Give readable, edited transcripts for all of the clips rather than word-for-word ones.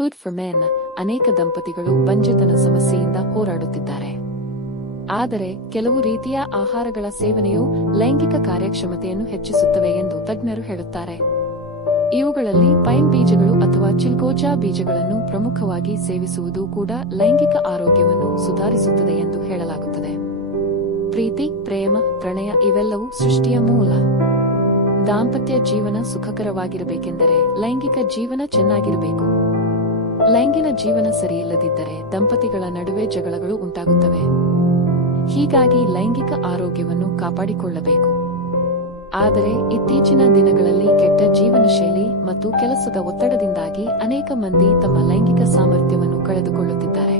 Food for men. ಅನೇಕ ದಂಪತಿಗಳು ಬಂಜೆತನ ಸಮಸ್ಯೆಯಿಂದ ಹೋರಾಡುತ್ತಿದ್ದಾರೆ. ಆದರೆ ಕೆಲವು ರೀತಿಯ ಆಹಾರಗಳ ಸೇವನೆಯು ಲೈಂಗಿಕ ಕಾರ್ಯಕ್ಷಮತೆಯನ್ನು ಹೆಚ್ಚಿಸುತ್ತವೆ ಎಂದು ತಜ್ಞರು ಹೇಳುತ್ತಾರೆ. ಇವುಗಳಲ್ಲಿ ಪೈನ್ ಬೀಜಗಳು ಅಥವಾ ಚಿಲ್ಗೋಜಾ ಬೀಜಗಳನ್ನು ಪ್ರಮುಖವಾಗಿ ಸೇವಿಸುವುದು ಕೂಡ ಲೈಂಗಿಕ ಆರೋಗ್ಯವನ್ನು ಸುಧಾರಿಸುತ್ತದೆ ಎಂದು ಹೇಳಲಾಗುತ್ತದೆ. ಪ್ರೀತಿ, ಪ್ರೇಮ, ಪ್ರಣಯ ಇವೆಲ್ಲವೂ ಸೃಷ್ಟಿಯ ಮೂಲ. ದಾಂಪತ್ಯ ಜೀವನ ಸುಖಕರವಾಗಿರಬೇಕೆಂದರೆ ಲೈಂಗಿಕ ಜೀವನ ಚೆನ್ನಾಗಿರಬೇಕು. ಲೈಂಗಿಕ ಜೀವನ ಸರಿಯಿಲ್ಲದಿದ್ದರೆ ದಂಪತಿಗಳ ನಡುವೆ ಜಗಳಗಳು ಉಂಟಾಗುತ್ತವೆ. ಹೀಗಾಗಿ ಲೈಂಗಿಕ ಆರೋಗ್ಯವನ್ನು ಕಾಪಾಡಿಕೊಳ್ಳಬೇಕು. ಆದರೆ ಇತ್ತೀಚಿನ ದಿನಗಳಲ್ಲಿ ಕೆಟ್ಟ ಜೀವನ ಶೈಲಿ ಮತ್ತು ಕೆಲಸದ ಒತ್ತಡದಿಂದಾಗಿ ಅನೇಕ ಮಂದಿ ತಮ್ಮ ಲೈಂಗಿಕ ಸಾಮರ್ಥ್ಯವನ್ನು ಕಳೆದುಕೊಳ್ಳುತ್ತಿದ್ದಾರೆ.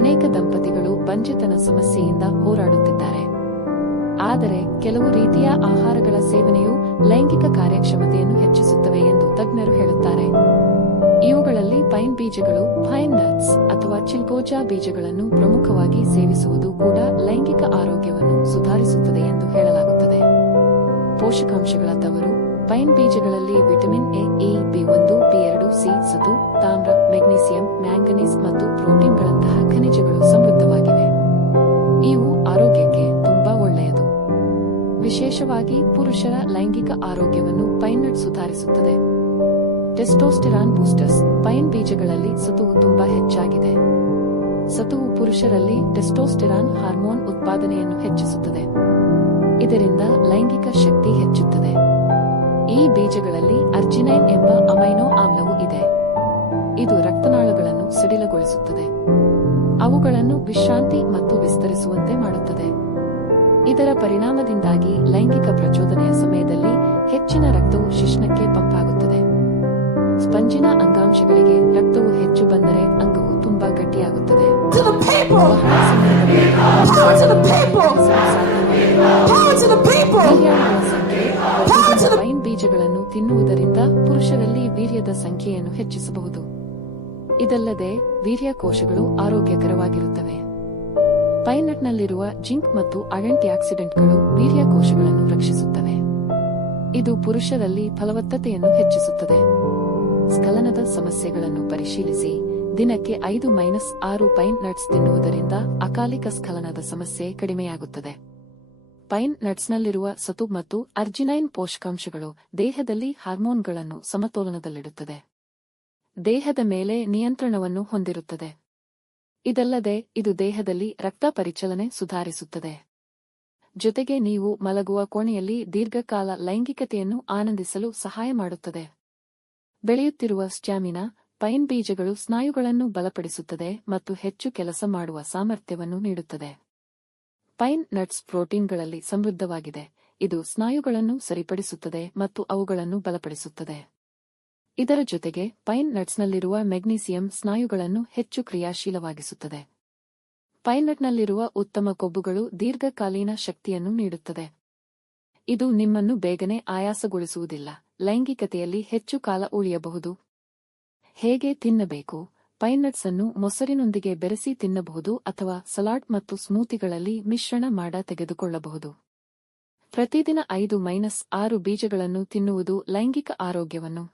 ಅನೇಕ ದಂಪತಿಗಳು ಬಂಜೆತನ ಸಮಸ್ಯೆಯಿಂದ ಹೋರಾಡುತ್ತಿದ್ದಾರೆ. ಆದರೆ ಕೆಲವು ರೀತಿಯ ಆಹಾರಗಳ ಸೇವನೆಯು ಲೈಂಗಿಕ ಕಾರ್ಯಕ್ಷಮತೆಯನ್ನು ಹೆಚ್ಚಿಸುತ್ತವೆ ಎಂದು ತಜ್ಞರು ಹೇಳುತ್ತಾರೆ. ಇವುಗಳಲ್ಲಿ ಪೈನ್ ಬೀಜಗಳು, ಪೈನ್ ನಟ್ಸ್ ಅಥವಾ ಚಿಲ್ಗೋಜಾ ಬೀಜಗಳನ್ನು ಪ್ರಮುಖವಾಗಿ ಸೇವಿಸುವುದು ಕೂಡ ಲೈಂಗಿಕ ಆರೋಗ್ಯವನ್ನು ಸುಧಾರಿಸುತ್ತದೆ ಎಂದು ಹೇಳಲಾಗುತ್ತದೆ. ಪೋಷಕಾಂಶಗಳ ತವರು. ಪೈನ್ ಬೀಜಗಳಲ್ಲಿ vitamin A, E, B one, B two, C, ಸತು, ತಾಮ್ರ, ಮೆಗ್ನೀಸಿಯಂ, ಮ್ಯಾಂಗನೀಸ್ ಮತ್ತು ಪ್ರೋಟೀನ್ಗಳಂತಹ ಖನಿಜಗಳು ಸಮೃದ್ಧವಾಗಿವೆ. ಇವು ಆರೋಗ್ಯಕ್ಕೆ ತುಂಬಾ ಒಳ್ಳೆಯದು. ವಿಶೇಷವಾಗಿ ಪುರುಷರ ಲೈಂಗಿಕ ಆರೋಗ್ಯವನ್ನು ಪೈನ್ ನಟ್ ಸುಧಾರಿಸುತ್ತದೆ. Testosterone boosters. ಪೈನ್ ಬೀಜಗಳಲ್ಲಿ ಸತುವು ತುಂಬಾ ಹೆಚ್ಚಾಗಿದೆ. ಸತುವು ಪುರುಷರಲ್ಲಿ ಟೆಸ್ಟೋಸ್ಟೆರಾನ್ ಹಾರ್ಮೋನ್ ಉತ್ಪಾದನೆಯನ್ನು ಹೆಚ್ಚಿಸುತ್ತದೆ. ಇದರಿಂದ ಲೈಂಗಿಕ ಶಕ್ತಿ ಹೆಚ್ಚುತ್ತದೆ. ಈ ಬೀಜಗಳಲ್ಲಿ ಅರ್ಜಿನೈನ್ ಎಂಬ ಅಮೈನೋ ಆಮ್ಲವು ಇದೆ. ಇದು ರಕ್ತನಾಳಗಳನ್ನು ಸಡಿಲಗೊಳಿಸುತ್ತದೆ. ಅವುಗಳನ್ನು ವಿಶ್ರಾಂತಿ ಮತ್ತು ವಿಸ್ತರಿಸುವಂತೆ ಮಾಡುತ್ತದೆ. ಇದರ ಪರಿಣಾಮದಿಂದಾಗಿ ಲೈಂಗಿಕ ಪ್ರಚೋದನೆಯ ಸಮಯದಲ್ಲಿ ಹೆಚ್ಚಿನ ರಕ್ತವು ಶಿಶ್ನಕ್ಕೆ ಪಂಪ್ ಆಗುತ್ತದೆ. ಸ್ಪಂಜಿನ ಅಂಗಾಂಶಗಳಿಗೆ ರಕ್ತವು ಹೆಚ್ಚು ಬಂದರೆ ಅಂಗವು ತುಂಬಾ ಗಟ್ಟಿಯಾಗುತ್ತದೆ. ಪೈನ್ ಬೀಜಗಳನ್ನು ತಿನ್ನುವುದರಿಂದ ಪುರುಷರಲ್ಲಿ ವೀರ್ಯದ ಸಂಖ್ಯೆಯನ್ನು ಹೆಚ್ಚಿಸಬಹುದು. ಇದಲ್ಲದೆ ವೀರ್ಯ ಕೋಶಗಳು ಆರೋಗ್ಯಕರವಾಗಿರುತ್ತವೆ. ಪೈನ್ನಟ್ನಲ್ಲಿರುವ ಜಿಂಕ್ ಮತ್ತು ಆಂಟಿಆಕ್ಸಿಡೆಂಟ್ಗಳು ವೀರ್ಯ ಕೋಶಗಳನ್ನು ರಕ್ಷಿಸುತ್ತವೆ. ಇದು ಪುರುಷರಲ್ಲಿ ಫಲವತ್ತತೆಯನ್ನು ಹೆಚ್ಚಿಸುತ್ತದೆ. ಸ್ಖಲನದ ಸಮಸ್ಯೆಗಳನ್ನು ಪರಿಶೀಲಿಸಿ. ದಿನಕ್ಕೆ 5-6 ಪೈನ್ ನಟ್ಸ್ ತಿನ್ನುವುದರಿಂದ ಅಕಾಲಿಕ ಸ್ಖಲನದ ಸಮಸ್ಯೆ ಕಡಿಮೆಯಾಗುತ್ತದೆ. ಪೈನ್ ನಟ್ಸ್ನಲ್ಲಿರುವ ಸತು ಮತ್ತು ಅರ್ಜಿನೈನ್ ಪೋಷಕಾಂಶಗಳು ದೇಹದಲ್ಲಿ ಹಾರ್ಮೋನ್ಗಳನ್ನು ಸಮತೋಲನದಲ್ಲಿಡುತ್ತದೆ. ದೇಹದ ಮೇಲೆ ನಿಯಂತ್ರಣವನ್ನು ಹೊಂದಿರುತ್ತದೆ. ಇದಲ್ಲದೆ ಇದು ದೇಹದಲ್ಲಿ ರಕ್ತ ಪರಿಚಲನೆ ಸುಧಾರಿಸುತ್ತದೆ. ಜೊತೆಗೆ ನೀವು ಮಲಗುವ ಕೋಣೆಯಲ್ಲಿ ದೀರ್ಘಕಾಲ ಲೈಂಗಿಕತೆಯನ್ನು ಆನಂದಿಸಲು ಸಹಾಯ ಮಾಡುತ್ತದೆ. ಬೆಳೆಯುತ್ತಿರುವ ಸ್ಟ್ಯಾಮಿನಾ. ಪೈನ್ ಬೀಜಗಳು ಸ್ನಾಯುಗಳನ್ನು ಬಲಪಡಿಸುತ್ತದೆ ಮತ್ತು ಹೆಚ್ಚು ಕೆಲಸ ಮಾಡುವ ಸಾಮರ್ಥ್ಯವನ್ನು ನೀಡುತ್ತದೆ. ಪೈನ್ ನಟ್ಸ್ ಪ್ರೋಟೀನ್ಗಳಲ್ಲಿ ಸಮೃದ್ಧವಾಗಿದೆ. ಇದು ಸ್ನಾಯುಗಳನ್ನು ಸರಿಪಡಿಸುತ್ತದೆ ಮತ್ತು ಅವುಗಳನ್ನು ಬಲಪಡಿಸುತ್ತದೆ. ಇದರ ಜೊತೆಗೆ ಪೈನ್ ನಟ್ಸ್ನಲ್ಲಿರುವ ಮೆಗ್ನೀಸಿಯಂ ಸ್ನಾಯುಗಳನ್ನು ಹೆಚ್ಚು ಕ್ರಿಯಾಶೀಲವಾಗಿಸುತ್ತದೆ. ಪೈನ್ ನಟ್ನಲ್ಲಿರುವ ಉತ್ತಮ ಕೊಬ್ಬುಗಳು ದೀರ್ಘಕಾಲೀನ ಶಕ್ತಿಯನ್ನು ನೀಡುತ್ತದೆ. ಇದು ನಿಮ್ಮನ್ನು ಬೇಗನೆ ಆಯಾಸಗೊಳಿಸುವುದಿಲ್ಲ. ಲೈಂಗಿಕತೆಯಲ್ಲಿ ಹೆಚ್ಚು ಕಾಲ ಉಳಿಯಬಹುದು. ಹೇಗೆ ತಿನ್ನಬೇಕು? ಪೈನ್ ನಟ್ಸ್ ಅನ್ನು ಮೊಸರಿನೊಂದಿಗೆ ಬೆರೆಸಿ ತಿನ್ನಬಹುದು ಅಥವಾ ಸಲಾಡ್ ಮತ್ತು ಸ್ಮೂತಿಗಳಲ್ಲಿ ಮಿಶ್ರಣ ತೆಗೆದುಕೊಳ್ಳಬಹುದು. ಪ್ರತಿದಿನ 5-6 ಬೀಜಗಳನ್ನು ತಿನ್ನುವುದು ಲೈಂಗಿಕ ಆರೋಗ್ಯವನ್ನು